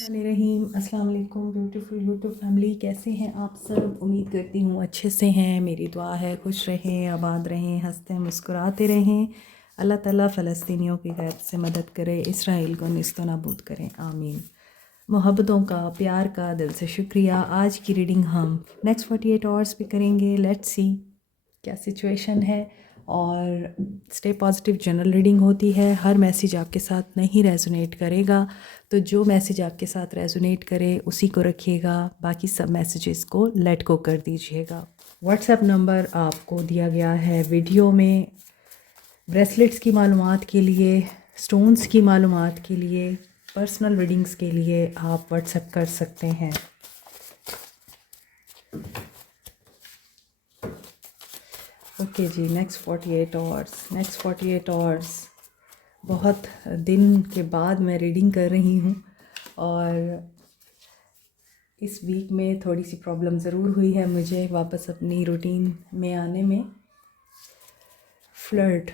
रहीम अस्सलाम वालेकुम beautiful YouTube family, कैसे हैं आप सब। उम्मीद करती हूँ अच्छे से हैं। मेरी दुआ है खुश रहें, आबाद रहें, हंसते मुस्कुराते रहें। अल्लाह ताला फ़लस्तीनियों की गैर से मदद करे, इसराइल को निस्तो नाबूद करें, आमीन। मोहब्बतों का, प्यार का दिल से शुक्रिया। आज की रीडिंग हम नेक्स्ट 48 आवर्स भी करेंगे। लेट्स सी क्या सिचुएशन है। और स्टे पॉजिटिव जनरल रीडिंग होती है। हर मैसेज आपके साथ नहीं रेजोनेट करेगा, तो जो मैसेज आपके साथ रेजोनेट करे उसी को रखिएगा, बाकी सब मैसेजेस को लेट गो कर दीजिएगा। व्हाट्सएप नंबर आपको दिया गया है वीडियो में। ब्रेसलेट्स की मालूमात के लिए, स्टोन्स की मालूमात के लिए, पर्सनल रीडिंग्स के लिए आप व्हाट्सएप कर सकते हैं। ओके जी, नेक्स्ट 48 आवर्स बहुत दिन के बाद मैं रीडिंग कर रही हूँ। और इस वीक में थोड़ी सी प्रॉब्लम ज़रूर हुई है मुझे वापस अपनी रूटीन में आने में। Flirt,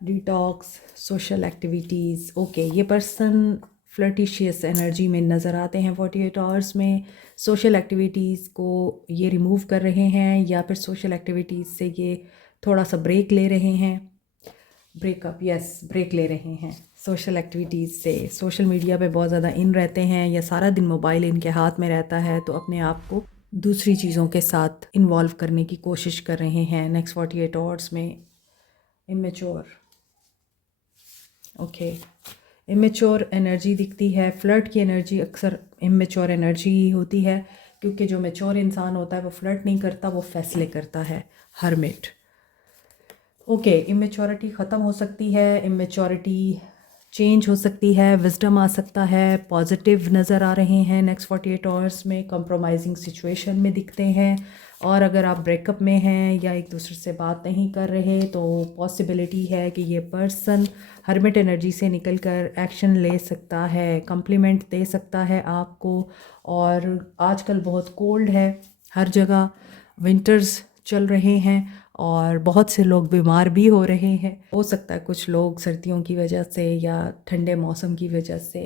detox, social activities. Okay, ये पर्सन फ्लर्टिशियस एनर्जी में नज़र आते हैं 48 आवर्स में। सोशल एक्टिविटीज़ को ये रिमूव कर रहे हैं, या फिर सोशल एक्टिविटीज़ से ये थोड़ा सा ब्रेक ले रहे हैं। ब्रेकअप, यस, ब्रेक ले रहे हैं सोशल एक्टिविटीज़ से। सोशल मीडिया पे बहुत ज़्यादा इन रहते हैं, या सारा दिन मोबाइल इनके हाथ में रहता है, तो अपने आप को दूसरी चीज़ों के साथ इन्वॉल्व करने की कोशिश कर रहे हैं नेक्स्ट 48 आवर्स में। इमेच्योर, ओके, इमेच्योर एनर्जी दिखती है। फ्लर्ट की एनर्जी अक्सर इमेच्योर एनर्जी ही होती है, क्योंकि जो मेच्योर इंसान होता है वो फ्लर्ट नहीं करता, वो फैसले करता है। हर्मिट, ओके, इमेच्योरिटी ख़त्म हो सकती है, इमेच्योरिटी चेंज हो सकती है, विजडम आ सकता है। पॉजिटिव नज़र आ रहे हैं नेक्स्ट 48 आवर्स में। कंप्रोमाइजिंग सिचुएशन में दिखते हैं। और अगर आप ब्रेकअप में हैं या एक दूसरे से बात नहीं कर रहे, तो पॉसिबिलिटी है कि ये पर्सन हर्मिट एनर्जी से निकलकर एक्शन ले सकता है, कम्प्लीमेंट दे सकता है आपको। और आजकल बहुत कोल्ड है हर जगह, विंटर्स चल रहे हैं और बहुत से लोग बीमार भी हो रहे हैं। हो सकता है कुछ लोग सर्दियों की वजह से या ठंडे मौसम की वजह से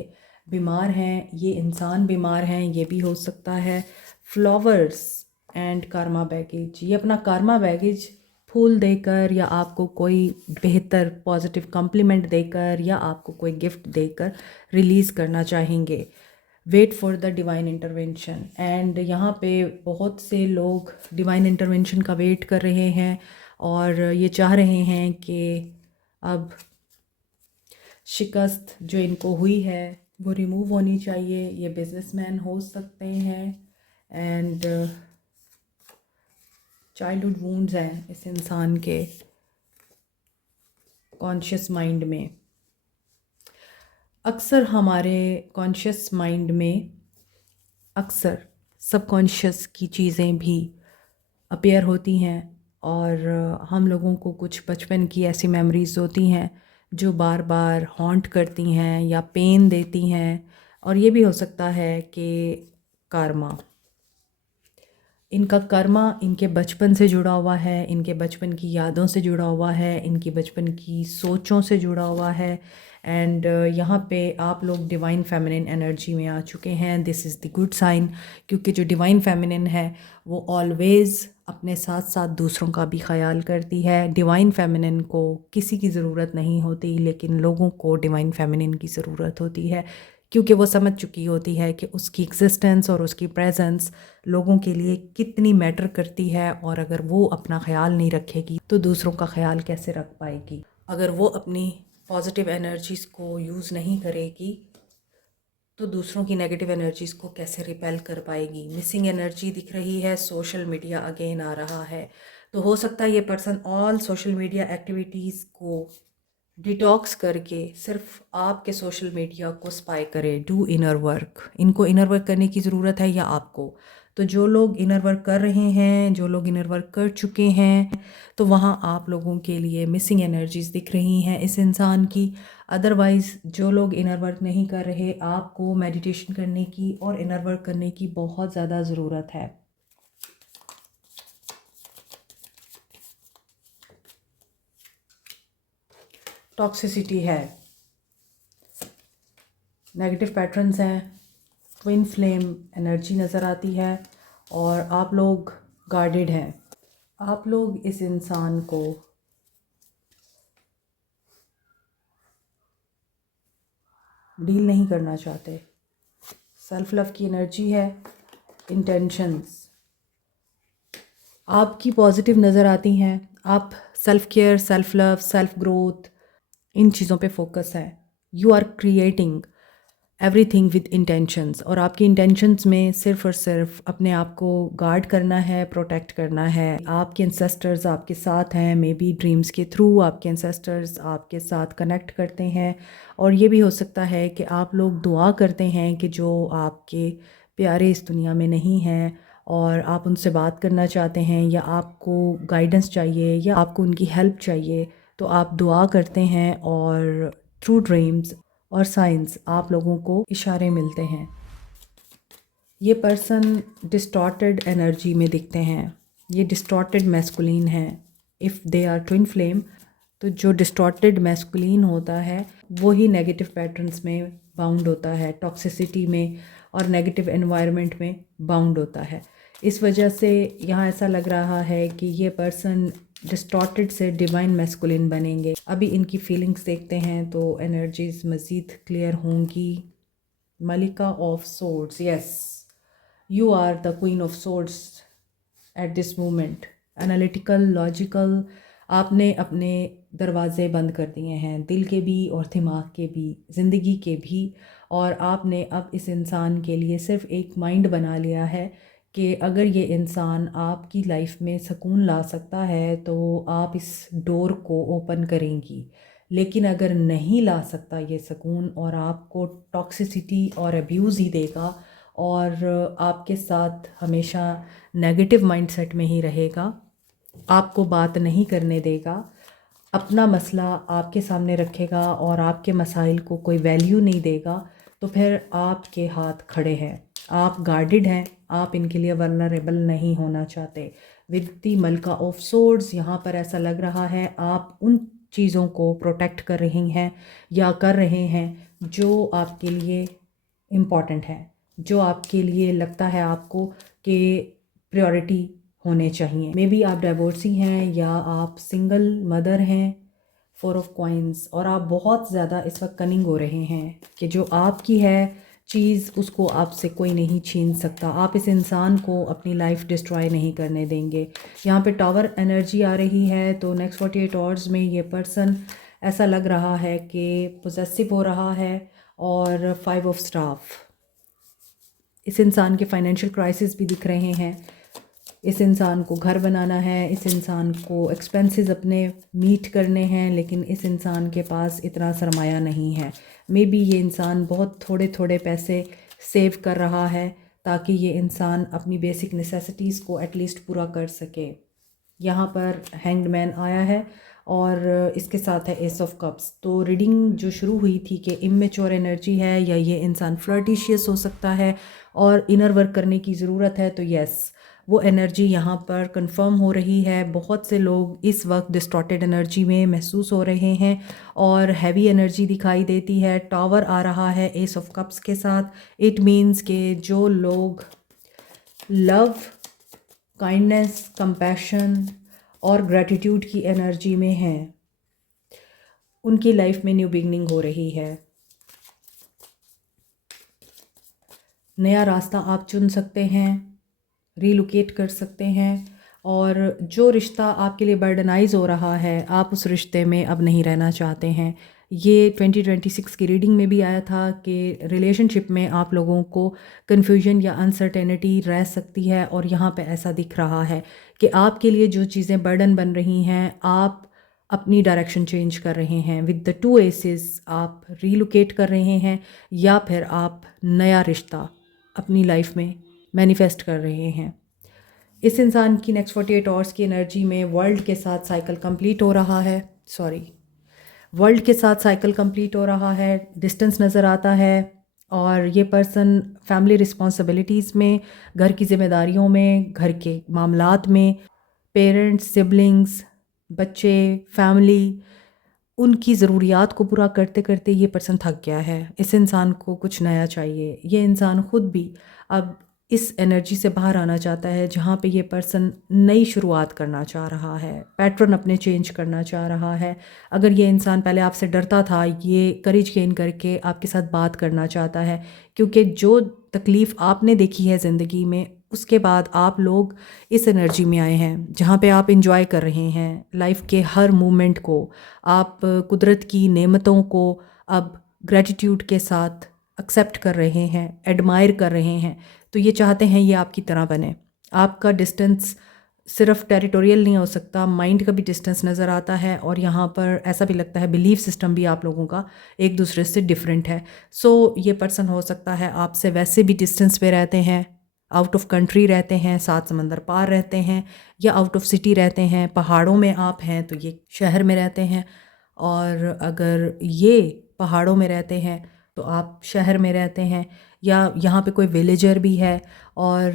बीमार हैं, ये इंसान बीमार हैं, ये भी हो सकता है। फ्लावर्स एंड कार्मा बैगेज, ये अपना कार्मा बैगेज फूल देकर, या आपको कोई बेहतर पॉजिटिव कम्प्लीमेंट देकर, या आपको कोई गिफ्ट देकर रिलीज़ करना चाहेंगे। Wait for the divine intervention. And यहाँ पे बहुत से लोग डिवाइन इंटरवेंशन का वेट कर रहे हैं, और ये चाह रहे हैं कि अब शिकस्त जो इनको हुई है वो रिमूव होनी चाहिए। ये बिजनेसमैन हो सकते हैं, एंड चाइल्डहुड वुंड्स हैं इस इंसान के कॉन्शियस माइंड में। अक्सर हमारे कॉन्शियस माइंड में अक्सर सबकॉन्शियस की चीज़ें भी अपीयर होती हैं, और हम लोगों को कुछ बचपन की ऐसी मेमोरीज़ होती हैं जो बार बार हॉन्ट करती हैं या पेन देती हैं। और ये भी हो सकता है कि कर्मा, इनका कर्मा इनके बचपन से जुड़ा हुआ है, इनके बचपन की यादों से जुड़ा हुआ है, इनकी बचपन की सोचों से जुड़ा हुआ है। एंड यहाँ पे आप लोग डिवाइन फेमिनिन एनर्जी में आ चुके हैं। This is the good sign, क्योंकि जो डिवाइन फेमिनिन है वो ऑलवेज़ अपने साथ साथ दूसरों का भी ख्याल करती है। डिवाइन फेमिनिन को किसी की ज़रूरत नहीं होती, लेकिन लोगों को डिवाइन फेमिनिन की ज़रूरत होती है, क्योंकि वो समझ चुकी होती है कि उसकी एग्जिस्टेंस और उसकी प्रेजेंस लोगों के लिए कितनी मैटर करती है। और अगर वो अपना ख्याल नहीं रखेगी तो दूसरों का ख्याल कैसे रख पाएगी। अगर वो अपनी पॉजिटिव एनर्जीज़ को यूज़ नहीं करेगी तो दूसरों की नेगेटिव एनर्जीज़ को कैसे रिपेल कर पाएगी। मिसिंग एनर्जी दिख रही है, सोशल मीडिया अगेन आ रहा है। तो हो सकता है ये person all social media activities को डिटॉक्स करके सिर्फ आपके सोशल मीडिया को स्पाई करे। डू इनर वर्क, इनको इनर वर्क करने की ज़रूरत है, या आपको। तो जो लोग इनर वर्क कर रहे हैं, जो लोग इनर वर्क कर चुके हैं, तो वहाँ आप लोगों के लिए मिसिंग एनर्जीज़ दिख रही हैं इस इंसान की। अदरवाइज़ जो लोग इनर वर्क नहीं कर रहे, आपको मेडिटेशन करने की और इनर वर्क करने की बहुत ज़्यादा ज़रूरत है। टॉक्सिसिटी है, नेगेटिव पैटर्न्स हैं, ट्विन फ्लेम एनर्जी नज़र आती है और आप लोग गार्डेड हैं। आप लोग इस इंसान को डील नहीं करना चाहते। सेल्फ लव की एनर्जी है। इंटेंशंस आपकी पॉजिटिव नज़र आती हैं। आप self care, self love, self growth, इन चीज़ों पे फोकस है। You are creating everything with intentions, और आपकी इंटेंशंस में सिर्फ और सिर्फ अपने आप को गार्ड करना है, प्रोटेक्ट करना है। आपके एंसेस्टर्स आपके साथ हैं, मे बी ड्रीम्स के थ्रू आपके एंसेस्टर्स आपके साथ कनेक्ट करते हैं। और ये भी हो सकता है कि आप लोग दुआ करते हैं कि जो आपके प्यारे इस दुनिया में नहीं हैं और आप उनसे बात करना चाहते हैं, या आपको गाइडेंस चाहिए, या आपको उनकी हेल्प चाहिए, तो आप दुआ करते हैं और थ्रू ड्रीम्स और साइंस आप लोगों को इशारे मिलते हैं। ये पर्सन डिस्टॉर्टेड एनर्जी में दिखते हैं। ये डिस्टॉर्टेड मैस्कुलिन है। If they are twin flame, तो जो डिस्टॉर्टेड मैस्कुलिन होता है वो ही नेगेटिव पैटर्न्स में बाउंड होता है, टॉक्सिसिटी में और नेगेटिव एनवायरनमेंट में बाउंड होता है। इस वजह से यहाँ ऐसा लग रहा है कि ये पर्सन डिस्टॉर्टेड से डिवाइन मैस्कुलिन बनेंगे। अभी इनकी फीलिंग्स देखते हैं तो एनर्जीज मज़ीद क्लियर होंगी। मलिका of swords, yes, you are the queen of swords at this moment. Analytical, logical, आपने अपने दरवाज़े बंद कर दिए हैं, दिल के भी और दिमाग के भी, ज़िंदगी के भी। और आपने अब इस इंसान के लिए सिर्फ एक माइंड बना लिया है कि अगर ये इंसान आपकी लाइफ में सुकून ला सकता है तो आप इस डोर को ओपन करेंगी। लेकिन अगर नहीं ला सकता ये सुकून और आपको टॉक्सिसिटी और अब्यूज़ ही देगा और आपके साथ हमेशा नेगेटिव माइंडसेट में ही रहेगा, आपको बात नहीं करने देगा, अपना मसला आपके सामने रखेगा और आपके मसाइल को कोई वैल्यू नहीं देगा, तो फिर आपके हाथ खड़े हैं। आप गार्डेड हैं, आप इनके लिए वल्नरेबल नहीं होना चाहते। विद द मलका ऑफ सोर्ड्स, यहाँ पर ऐसा लग रहा है आप उन चीज़ों को प्रोटेक्ट कर रही हैं या कर रहे हैं जो आपके लिए इम्पॉर्टेंट है, जो आपके लिए लगता है आपको कि प्रायोरिटी होने चाहिए। मे बी आप डाइवोर्सी हैं या आप सिंगल मदर हैं। 4 ऑफ कॉइन्स, और आप बहुत ज़्यादा इस वक्त कनिंग हो रहे हैं कि जो आपकी है चीज़ उसको आपसे कोई नहीं छीन सकता। आप इस इंसान को अपनी लाइफ डिस्ट्रॉय नहीं करने देंगे। यहाँ पे टावर एनर्जी आ रही है, तो नेक्स्ट 48 आवर्स में ये पर्सन ऐसा लग रहा है कि पोजेसिव हो रहा है। और 5 ऑफ स्टाफ, इस इंसान के फाइनेंशियल क्राइसिस भी दिख रहे हैं। इस इंसान को घर बनाना है, इस इंसान को एक्सपेंसेस अपने मीट करने हैं, लेकिन इस इंसान के पास इतना सरमाया नहीं है। मे बी ये इंसान बहुत थोड़े थोड़े पैसे सेव कर रहा है ताकि ये इंसान अपनी बेसिक नेसेसिटीज़ को एटलीस्ट पूरा कर सके। यहाँ पर हैंग्ड मैन आया है और इसके साथ है एस ऑफ कप्स। तो रीडिंग जो शुरू हुई थी कि इमेच्योर एनर्जी है या ये इंसान फ्लर्टिशियस हो सकता है और इनर वर्क करने की ज़रूरत है, तो यस, वो एनर्जी यहाँ पर कंफर्म हो रही है। बहुत से लोग इस वक्त डिस्टॉर्टेड एनर्जी में महसूस हो रहे हैं और हैवी एनर्जी दिखाई देती है। टावर आ रहा है एस ऑफ कप्स के साथ। इट मीन्स के जो लोग लव, काइंडनेस, कंपैशन और ग्रैटिट्यूड की एनर्जी में हैं, उनकी लाइफ में न्यू बिगनिंग हो रही है। नया रास्ता आप चुन सकते हैं, रीलोकेट कर सकते हैं, और जो रिश्ता आपके लिए बर्डनाइज हो रहा है आप उस रिश्ते में अब नहीं रहना चाहते हैं। ये 2026 की रीडिंग में भी आया था कि रिलेशनशिप में आप लोगों को कन्फ्यूजन या अनसर्टेनिटी रह सकती है, और यहाँ पे ऐसा दिख रहा है कि आपके लिए जो चीज़ें बर्डन बन रही हैं आप अपनी डायरेक्शन चेंज कर रहे हैं। विद द 2 एसेस आप रीलोकेट कर रहे हैं या फिर आप नया रिश्ता अपनी लाइफ में मैनिफेस्ट कर रहे हैं। इस इंसान की नेक्स्ट 48 आवर्स की एनर्जी में वर्ल्ड के साथ साइकिल कंप्लीट हो रहा है। वर्ल्ड के साथ साइकिल कंप्लीट हो रहा है। डिस्टेंस नज़र आता है और ये पर्सन फैमिली रिस्पॉन्सिबिलिटीज़ में, घर की जिम्मेदारियों में, घर के मामलात में, पेरेंट्स, सिबलिंग्स, बच्चे, फैमिली, उनकी ज़रूरियात को पूरा करते करते ये पर्सन थक गया है, इस इंसान को कुछ नया चाहिए। ये इंसान ख़ुद भी अब इस एनर्जी से बाहर आना चाहता है जहाँ पे ये पर्सन नई शुरुआत करना चाह रहा है, पैटर्न अपने चेंज करना चाह रहा है। अगर ये इंसान पहले आपसे डरता था, ये करेज गेन करके आपके साथ बात करना चाहता है, क्योंकि जो तकलीफ़ आपने देखी है ज़िंदगी में, उसके बाद आप लोग इस एनर्जी में आए हैं जहाँ पे आप इंजॉय कर रहे हैं लाइफ के हर मोमेंट को। आप कुदरत की नेमतों को अब ग्रेटिट्यूड के साथ एक्सेप्ट कर रहे हैं, एडमायर कर रहे हैं। तो ये चाहते हैं ये आपकी तरह बने। आपका डिस्टेंस सिर्फ टेरिटोरियल नहीं हो सकता, माइंड का भी डिस्टेंस नज़र आता है, और यहाँ पर ऐसा भी लगता है बिलीफ सिस्टम भी आप लोगों का एक दूसरे से डिफरेंट है। सो ये पर्सन हो सकता है आपसे वैसे भी डिस्टेंस पे रहते हैं, आउट ऑफ कंट्री रहते हैं, 7 समंदर पार रहते हैं, या आउट ऑफ सिटी रहते हैं, पहाड़ों में आप हैं तो ये शहर में रहते हैं, और अगर ये पहाड़ों में रहते हैं तो आप शहर में रहते हैं, या यहाँ पे कोई विलेजर भी है। और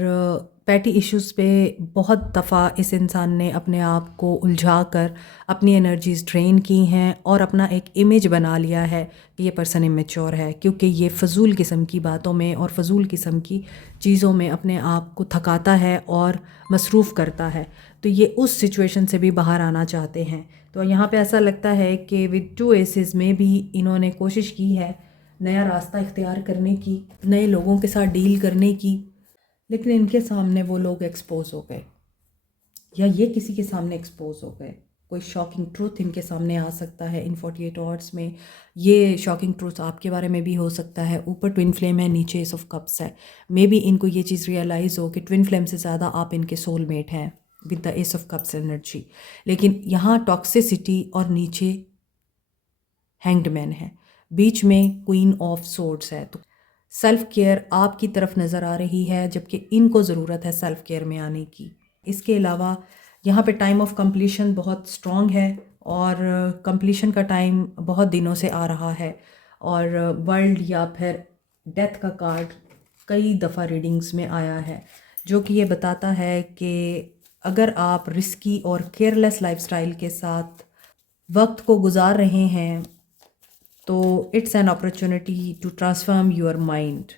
पैटी इश्यूज़ पे बहुत दफ़ा इस इंसान ने अपने आप को उलझा कर अपनी एनर्जीज़ ड्रेन की हैं और अपना एक इमेज बना लिया है कि ये पर्सन इमेच्योर है, क्योंकि ये फ़जूल किस्म की बातों में और फ़जूल किस्म की चीज़ों में अपने आप को थकाता है और मसरूफ़ करता है। तो ये उस सिचुएशन से भी बाहर आना चाहते हैं। तो यहाँ पे ऐसा लगता है कि विद 2 एसेस में भी इन्होंने कोशिश की है नया रास्ता इख्तियार करने की, नए लोगों के साथ डील करने की, लेकिन इनके सामने वो लोग एक्सपोज हो गए, या ये किसी के सामने एक्सपोज हो गए। कोई शॉकिंग ट्रूथ इनके सामने आ सकता है इन 48 आवर्स में। ये शॉकिंग ट्रूथ आपके बारे में भी हो सकता है। ऊपर ट्विन फ्लेम है, नीचे एस ऑफ कप्स है। मे बी इनको ये चीज़ रियलाइज़ हो कि ट्विन फ्लेम से ज़्यादा आप इनके सोलमेट हैं with the S of cups energy. लेकिन यहाँ टॉक्सिसिटी और नीचे हैंग्ड मैन है, बीच में क्वीन ऑफ सोर्ड्स है। तो सेल्फ केयर आपकी तरफ नज़र आ रही है, जबकि इनको ज़रूरत है सेल्फ केयर में आने की। इसके अलावा यहाँ पे टाइम ऑफ कंप्लीशन बहुत स्ट्रॉन्ग है, और कंप्लीशन का टाइम बहुत दिनों से आ रहा है। और वर्ल्ड या फिर डेथ का कार्ड कई दफ़ा रीडिंग्स में आया है, जो कि ये बताता है कि अगर आप रिस्की और केयरलेस लाइफस्टाइल के साथ वक्त को गुजार रहे हैं तो it's an opportunity to transform your mind.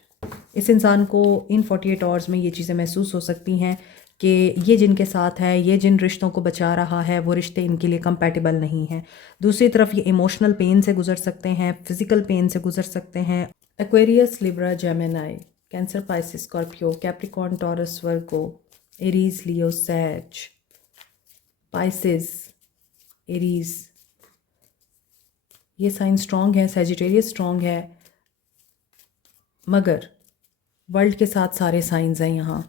इस इंसान को इन 48 आवर्स में ये चीज़ें महसूस हो सकती हैं कि ये जिनके साथ है, ये जिन रिश्तों को बचा रहा है, वो रिश्ते इनके लिए कंपैटिबल नहीं हैं। दूसरी तरफ ये इमोशनल पेन से गुजर सकते हैं, फिजिकल पेन से गुजर सकते हैं। Aquarius, Libra, Gemini, Cancer, Pisces, Scorpio, Capricorn, Taurus, Virgo, Aries, Leo, sage, Pisces, Aries, ये साइन स्ट्रॉन्ग है। सैजिटेरियस स्ट्रॉन्ग है, मगर वर्ल्ड के साथ सारे साइंस हैं यहाँ।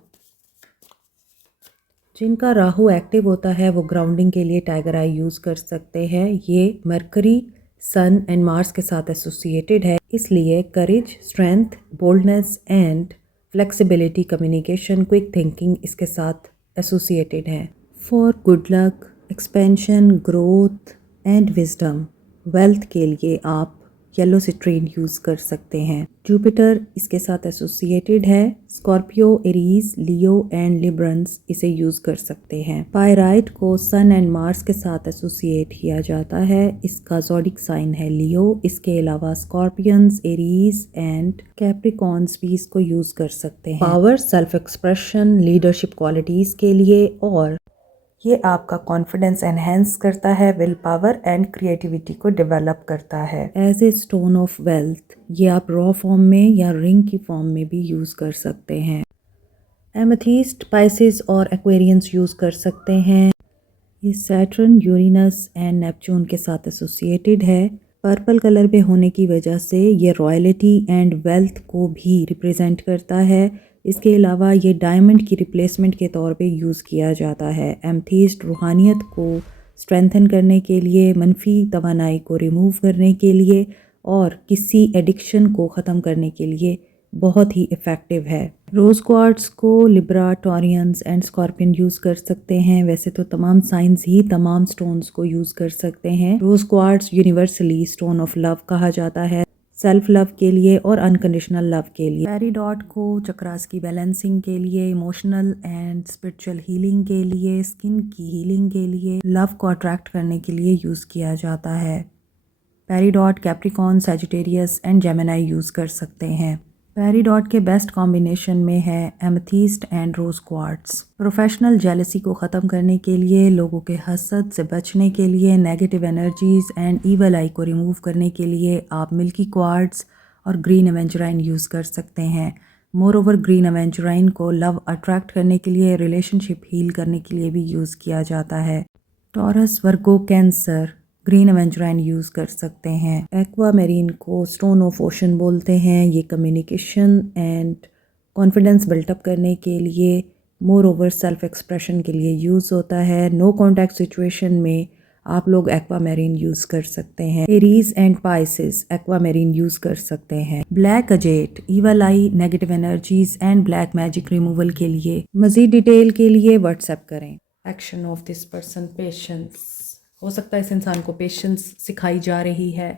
जिनका राहु एक्टिव होता है वो ग्राउंडिंग के लिए टाइगर आई यूज़ कर सकते हैं। ये मरकरी, सन एंड मार्स के साथ एसोसिएटेड है, इसलिए courage, strength, boldness and flexibility, communication, quick thinking इसके साथ एसोसिएटेड है। For good luck, expansion, growth and wisdom, wealth के लिए आप येलो सिट्रीन यूज़ कर सकते हैं। जुपिटर इसके साथ एसोसिएटेड है। Scorpio, Aries, Leo and Librans इसे यूज़ कर सकते हैं। पायराइट को सन एंड मार्स के साथ एसोसिएट किया जाता है, इसका ज़ोडिक साइन है लियो। इसके अलावा स्कॉर्पियंस, एरीज एंड कैप्रिकॉर्न्स भी इसको यूज़ कर सकते हैं। Power, self expression, leadership qualities के लिए, और ये आपका कॉन्फिडेंस एनहेंस करता है, विल पावर एंड क्रिएटिविटी को डेवलप करता है। As a stone of wealth, ये आप रॉ फॉर्म में या रिंग की फॉर्म में भी यूज़ कर सकते हैं। एमेथिस्ट, पाइसिस और एक्वेरियंस यूज़ कर सकते हैं। ये सैटर्न, यूरेनस एंड नेपच्यून के साथ एसोसिएटेड है। पर्पल कलर में होने की वजह से ये रॉयल्टी एंड वेल्थ को भी रिप्रेजेंट करता है। इसके अलावा ये डायमंड की रिप्लेसमेंट के तौर पे यूज़ किया जाता है। एमेथिस्ट रूहानियत को स्ट्रेंथन करने के लिए, मनफी तवानाई को रिमूव करने के लिए और किसी एडिक्शन को ख़त्म करने के लिए बहुत ही इफ़ेक्टिव है। रोज़ क्वार्ट्स को Libra, Taureans and scorpion use कर सकते हैं। वैसे तो तमाम साइंस ही तमाम स्टोन्स को यूज़ कर सकते हैं। Rose quartz universally stone of love कहा जाता है, सेल्फ लव के लिए और अनकंडीशनल लव के लिए। पेरिडॉट को चक्रास की बैलेंसिंग के लिए, इमोशनल एंड स्पिरिचुअल हीलिंग के लिए, स्किन की हीलिंग के लिए, लव को अट्रैक्ट करने के लिए यूज़ किया जाता है। Peridot, Capricorn, Sagittarius and Gemini use कर सकते हैं। पेरिडॉट के बेस्ट कॉम्बिनेशन में है amethyst and rose quartz. Professional jealousy को ख़त्म करने के लिए, लोगों के हसद से बचने के लिए, नेगेटिव एनर्जीज़ एंड ईवल आई को रिमूव करने के लिए आप मिल्की क्वार्ट्स और ग्रीन एवेंजराइन यूज़ कर सकते हैं। मोर ओवर ग्रीन एवेंजराइन को लव अट्रैक्ट करने के लिए, रिलेशनशिप हील करने के लिए भी यूज़ किया जाता है। टॉरस, वर्गो, कैंसर ग्रीन एवेंजराइन यूज़ कर सकते हैं। एक्वा मैरीन को स्टोन ऑफ ओशन बोलते हैं। ये कम्युनिकेशन एंड कॉन्फिडेंस बिल्टअप करने के लिए, मोर ओवर सेल्फ एक्सप्रेशन के लिए यूज़ होता है। नो कॉन्टैक्ट सिचुएशन में आप लोग एक्वा मैरीन यूज़ कर सकते हैं। Aries and Pisces aqua marine use कर सकते हैं। Black अजेट, evil I, negative energies and black magic removal के लिए। मज़ीद डिटेल के लिए व्हाट्सएप करें। Action of this person, patience. हो सकता है इस इंसान को पेशेंस सिखाई जा रही है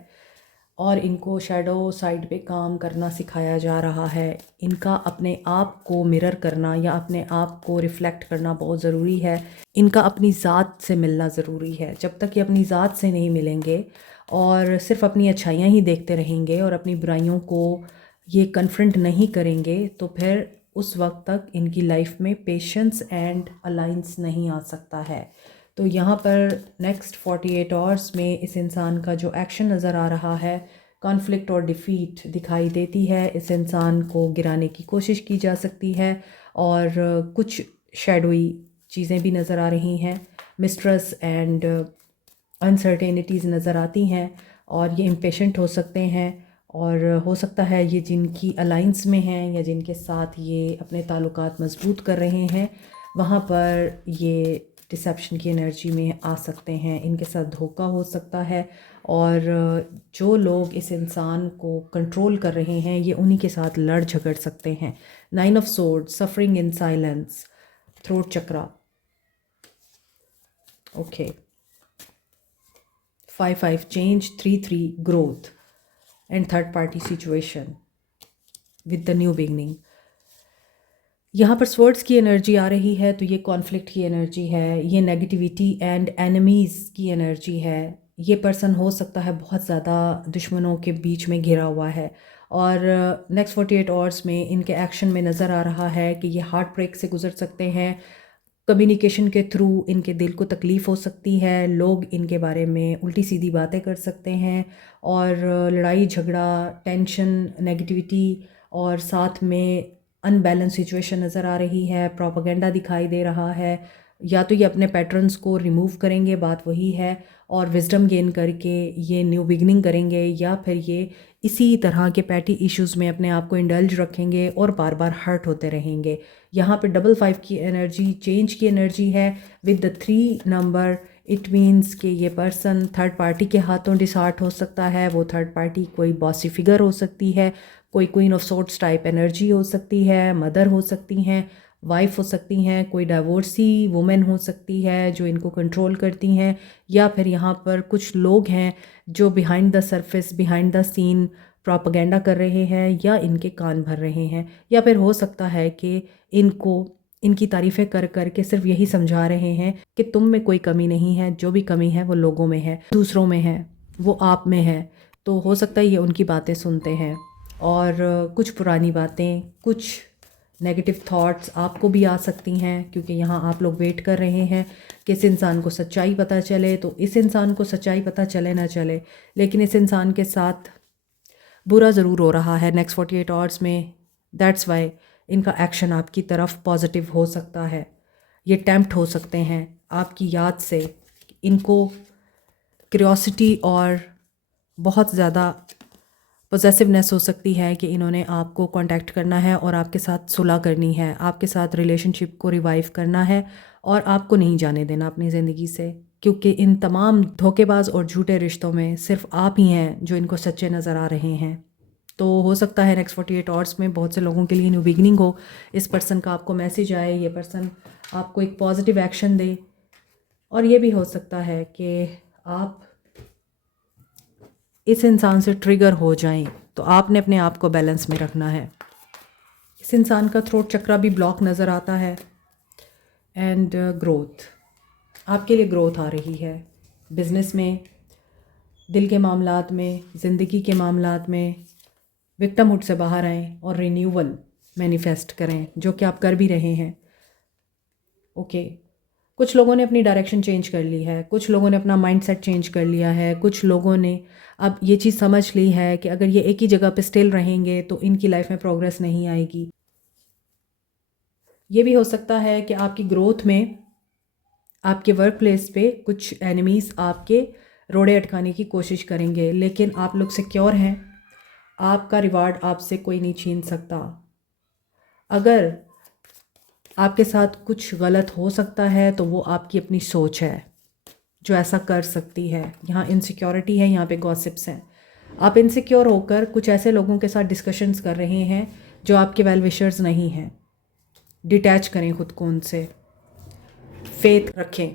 और इनको शैडो साइड पे काम करना सिखाया जा रहा है। इनका अपने आप को मिरर करना या अपने आप को रिफ़्लेक्ट करना बहुत ज़रूरी है। इनका अपनी ज़ात से मिलना ज़रूरी है। जब तक ये अपनी ज़ात से नहीं मिलेंगे और सिर्फ अपनी अच्छाइयाँ ही देखते रहेंगे और अपनी बुराइयों को ये कन्फ्रंट नहीं करेंगे, तो फिर उस वक्त तक इनकी लाइफ में पेशेंस एंड अलाइंस नहीं आ सकता है। तो यहाँ पर नेक्स्ट 48 आवर्स में इस इंसान का जो एक्शन नज़र आ रहा है, कॉन्फ्लिक्ट और डिफ़ीट दिखाई देती है। इस इंसान को गिराने की कोशिश की जा सकती है और कुछ शैडोई चीज़ें भी नज़र आ रही हैं। मिस्ट्रेस एंड अनसर्टेनिटीज़ नज़र आती हैं और ये इम्पेशेंट हो सकते हैं और हो सकता है ये जिनकी अलाइंस में हैं या जिनके साथ ये अपने ताल्लुकात मजबूत कर रहे हैं, वहाँ पर ये डिसेप्शन की एनर्जी में आ सकते हैं। इनके साथ धोखा हो सकता है और जो लोग इस इंसान को कंट्रोल कर रहे हैं, ये उन्हीं के साथ लड़ झगड़ सकते हैं। 9 of swords, suffering in silence, throat chakra. Okay, 5-5 change, 3-3 growth and third party situation with the new beginning. यहाँ पर स्वर्ड्स की एनर्जी आ रही है, तो ये कॉन्फ्लिक्ट की एनर्जी है, ये नेगेटिविटी एंड एनिमीज़ की एनर्जी है। ये पर्सन हो सकता है बहुत ज़्यादा दुश्मनों के बीच में घिरा हुआ है और नेक्स्ट 48 आवर्स में इनके एक्शन में नज़र आ रहा है कि ये हार्ट ब्रेक से गुजर सकते हैं। कम्युनिकेशन के थ्रू इनके दिल को तकलीफ़ हो सकती है, लोग इनके बारे में उल्टी सीधी बातें कर सकते हैं और लड़ाई झगड़ा, टेंशन, नेगेटिविटी और साथ में अनबैलेंस सिचुएशन नज़र आ रही है। प्रोपेगेंडा दिखाई दे रहा है। या तो ये अपने पैटर्न्स को रिमूव करेंगे, बात वही है, और विजडम गेन करके ये न्यू बिगनिंग करेंगे, या फिर ये इसी तरह के पैटी इश्यूज़ में अपने आप को इंडल्ज रखेंगे और बार बार हर्ट होते रहेंगे। यहाँ पे 5-5 की एनर्जी चेंज की एनर्जी है with the 3 number. It means कि ये पर्सन थर्ड पार्टी के हाथों डिसहार्ट हो सकता है। वो थर्ड पार्टी कोई बॉसी फिगर हो सकती है, कोई queen of swords type energy हो सकती है, मदर हो सकती हैं, वाइफ हो सकती हैं, कोई डाइवोर्सी वुमेन हो सकती है जो इनको कंट्रोल करती हैं, या फिर यहाँ पर कुछ लोग हैं जो behind the surface, behind the scene propaganda कर रहे हैं या इनके कान भर रहे हैं, या फिर हो सकता है कि इनको इनकी तारीफ़ें कर कर के सिर्फ यही समझा रहे हैं कि तुम में कोई कमी नहीं है, जो भी कमी है वो लोगों में है, दूसरों में है, वो आप में है। तो हो सकता है ये उनकी बातें सुनते हैं और कुछ पुरानी बातें, कुछ नेगेटिव थॉट्स आपको भी आ सकती हैं, क्योंकि यहाँ आप लोग वेट कर रहे हैं कि इस इंसान को सच्चाई पता चले। तो इस इंसान को सच्चाई पता चले ना चले, लेकिन इस इंसान के साथ बुरा ज़रूर हो रहा है नेक्स्ट 48 आवर्स में। दैट्स वाई इनका एक्शन आपकी तरफ पॉजिटिव हो सकता है। ये टेम्प्ट हो सकते हैं आपकी याद से। इनको क्यूरियोसिटी और बहुत ज़्यादा पॉसेसिवनेस हो सकती है कि इन्होंने आपको कांटेक्ट करना है और आपके साथ सुलह करनी है, आपके साथ रिलेशनशिप को रिवाइव करना है और आपको नहीं जाने देना अपनी ज़िंदगी से, क्योंकि इन तमाम धोखेबाज और झूठे रिश्तों में सिर्फ आप ही हैं जो इनको सच्चे नज़र आ रहे हैं। तो हो सकता है नेक्स्ट 48 आवर्स में बहुत से लोगों के लिए न्यू बिगनिंग हो। इस पर्सन का आपको मैसेज आए, ये पर्सन आपको एक पॉजिटिव एक्शन दे, और ये भी हो सकता है कि आप इस इंसान से ट्रिगर हो जाएं, तो आपने अपने आप को बैलेंस में रखना है। इस इंसान का थ्रोट चक्रा भी ब्लॉक नज़र आता है एंड ग्रोथ, आपके लिए ग्रोथ आ रही है बिज़नेस में, दिल के मामलात में, ज़िंदगी के मामलात में विक्टिमहुड से बाहर आएँ और रिन्यूअल मैनिफेस्ट करें, जो कि आप कर भी रहे हैं। ओके, कुछ लोगों ने अपनी डायरेक्शन चेंज कर ली है, कुछ लोगों ने अपना माइंडसेट चेंज कर लिया है, कुछ लोगों ने अब ये चीज़ समझ ली है कि अगर ये एक ही जगह पे स्टिल रहेंगे तो इनकी लाइफ में प्रोग्रेस नहीं आएगी। ये भी हो सकता है कि आपकी ग्रोथ में आपके वर्क प्लेस पे कुछ एनिमीज़ आपके रोड़े अटकाने की कोशिश करेंगे, लेकिन आप लोग सिक्योर हैं, आपका रिवार्ड आपसे कोई नहीं छीन सकता। अगर आपके साथ कुछ गलत हो सकता है तो वो आपकी अपनी सोच है जो ऐसा कर सकती है। यहाँ इनसिक्योरिटी है, यहाँ पे गॉसिप्स हैं। आप इनसिक्योर होकर कुछ ऐसे लोगों के साथ डिस्कशंस कर रहे हैं जो आपके वेल विशर्स नहीं हैं। डिटैच करें खुद को उनसे, फेथ रखें।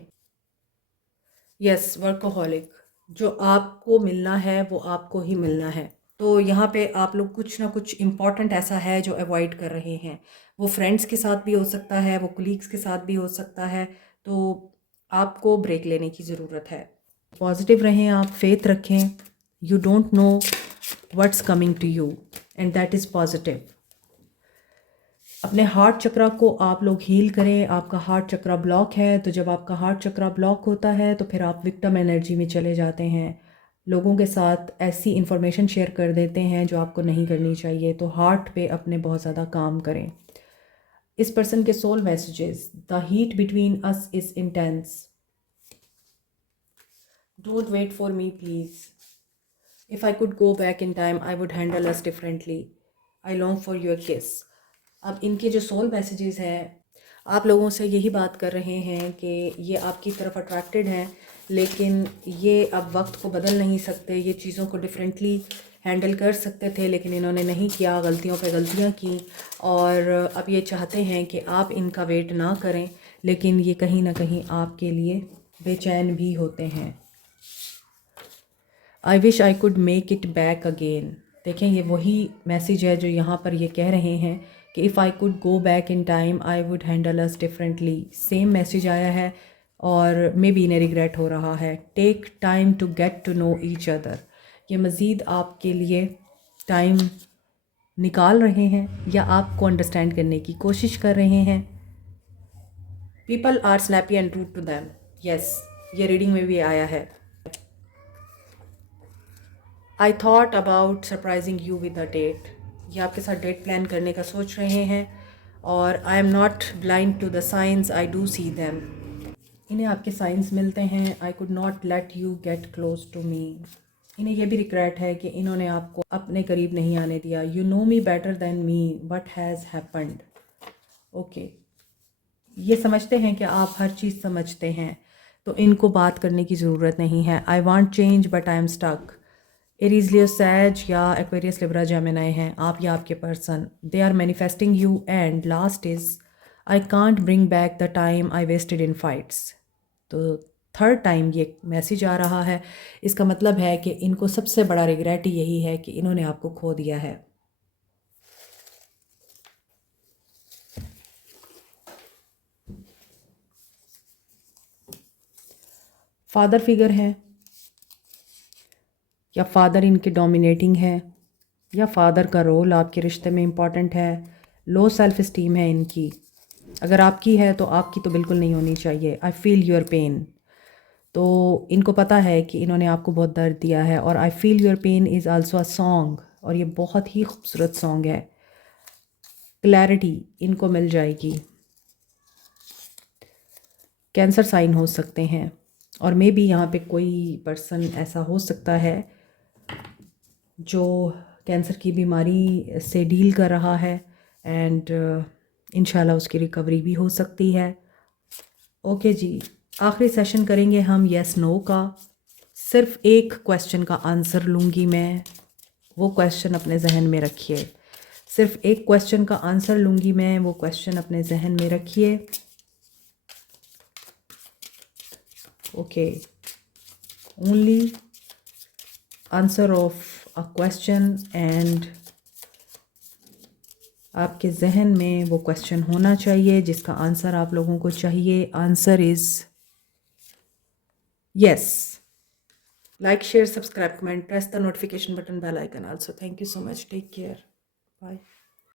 यस, वर्कोहॉलिक, जो आपको मिलना है वो आपको ही मिलना है। तो यहाँ पे आप लोग कुछ ना कुछ इम्पॉर्टेंट ऐसा है जो अवॉइड कर रहे हैं। वो फ्रेंड्स के साथ भी हो सकता है, वो कोलीग्स के साथ भी हो सकता है। तो आपको ब्रेक लेने की ज़रूरत है। पॉजिटिव रहें, आप फेथ रखें। You don't know what's coming to you and that is positive. अपने हार्ट चक्रा को आप लोग हील करें। आपका हार्ट चक्रा ब्लॉक है, तो जब आपका हार्ट चक्रा ब्लॉक होता है तो फिर आप विक्टिम एनर्जी में चले जाते हैं, लोगों के साथ ऐसी इन्फॉर्मेशन शेयर कर देते हैं जो आपको नहीं करनी चाहिए। तो हार्ट पे अपने बहुत ज़्यादा काम करें। इस पर्सन के soul messages, the heat between us is intense, don't wait for me please, if I could go back in time I would handle us differently, I long for your kiss. अब इनके जो soul messages हैं, आप लोगों से यही बात कर रहे हैं कि ये आपकी तरफ अट्रैक्टेड हैं, लेकिन ये अब वक्त को बदल नहीं सकते। ये चीज़ों को डिफरेंटली हैंडल कर सकते थे, लेकिन इन्होंने नहीं किया, गलतियों पे गलतियां की। और अब ये चाहते हैं कि आप इनका वेट ना करें, लेकिन ये कहीं ना कहीं आपके लिए बेचैन भी होते हैं। I wish I could make it back again. देखें, ये वही मैसेज है जो यहाँ पर ये कह रहे हैं कि if I could go back in time I would handle us differently. Same message आया है और मे बी इन्हें रिग्रेट हो रहा है। Take time to get to know each other. ये मज़ीद आपके लिए टाइम निकाल रहे हैं या आपको अंडरस्टैंड करने की कोशिश कर रहे हैं। People are snappy and rude to them. Yes, ये रीडिंग में भी आया है। I thought about surprising you with a date. ये आपके साथ डेट प्लान करने का सोच रहे हैं। और I am not blind to the signs, I do see them. इन्हें आपके साइंस मिलते हैं। I could not let you get close to me. इन्हें यह भी रिग्रेट है कि इन्होंने आपको अपने करीब नहीं आने दिया। You know me better than me, what has happened. Okay, ये समझते हैं कि आप हर चीज़ समझते हैं, तो इनको बात करने की ज़रूरत नहीं है। I want change but I am stuck. Aries Leo Sag या एक्वेरियस लिब्रा जेमिनाई हैं आप या आपके person. They are manifesting you. And last is I can't bring back the time I wasted in fights. तो third time ये message आ रहा है। इसका मतलब है कि इनको सबसे बड़ा रिग्रेट यही है कि इन्होंने आपको खो दिया है। फादर फिगर हैं या फादर इनके डोमिनेटिंग है या फादर का रोल आपके रिश्ते में इम्पॉर्टेंट है। लो सेल्फ इस्टीम है इनकी। अगर आपकी है तो आपकी तो बिल्कुल नहीं होनी चाहिए। I feel your pain. तो इनको पता है कि इन्होंने आपको बहुत दर्द दिया है। और I feel your pain is also a song, और ये बहुत ही खूबसूरत सॉन्ग है। क्लैरिटी इनको मिल जाएगी। कैंसर साइन हो सकते हैं, और मे बी यहाँ पे कोई पर्सन ऐसा हो सकता है जो कैंसर की बीमारी से डील कर रहा है। एंड इंशाल्लाह उसकी रिकवरी भी हो सकती है। ओके जी, आखिरी सेशन करेंगे हम येस नो का। सिर्फ एक क्वेश्चन का आंसर लूँगी मैं, वो क्वेश्चन अपने जहन में रखिए। सिर्फ एक क्वेश्चन का आंसर लूँगी मैं, वो क्वेश्चन अपने जहन में रखिए। Okay, only answer of a question, and आपके जहन में वो क्वेश्चन होना चाहिए जिसका आंसर आप लोगों को चाहिए। Answer is yes. Like, share, subscribe, comment, press the notification button, bell icon also. Thank you so much. Take care. Bye.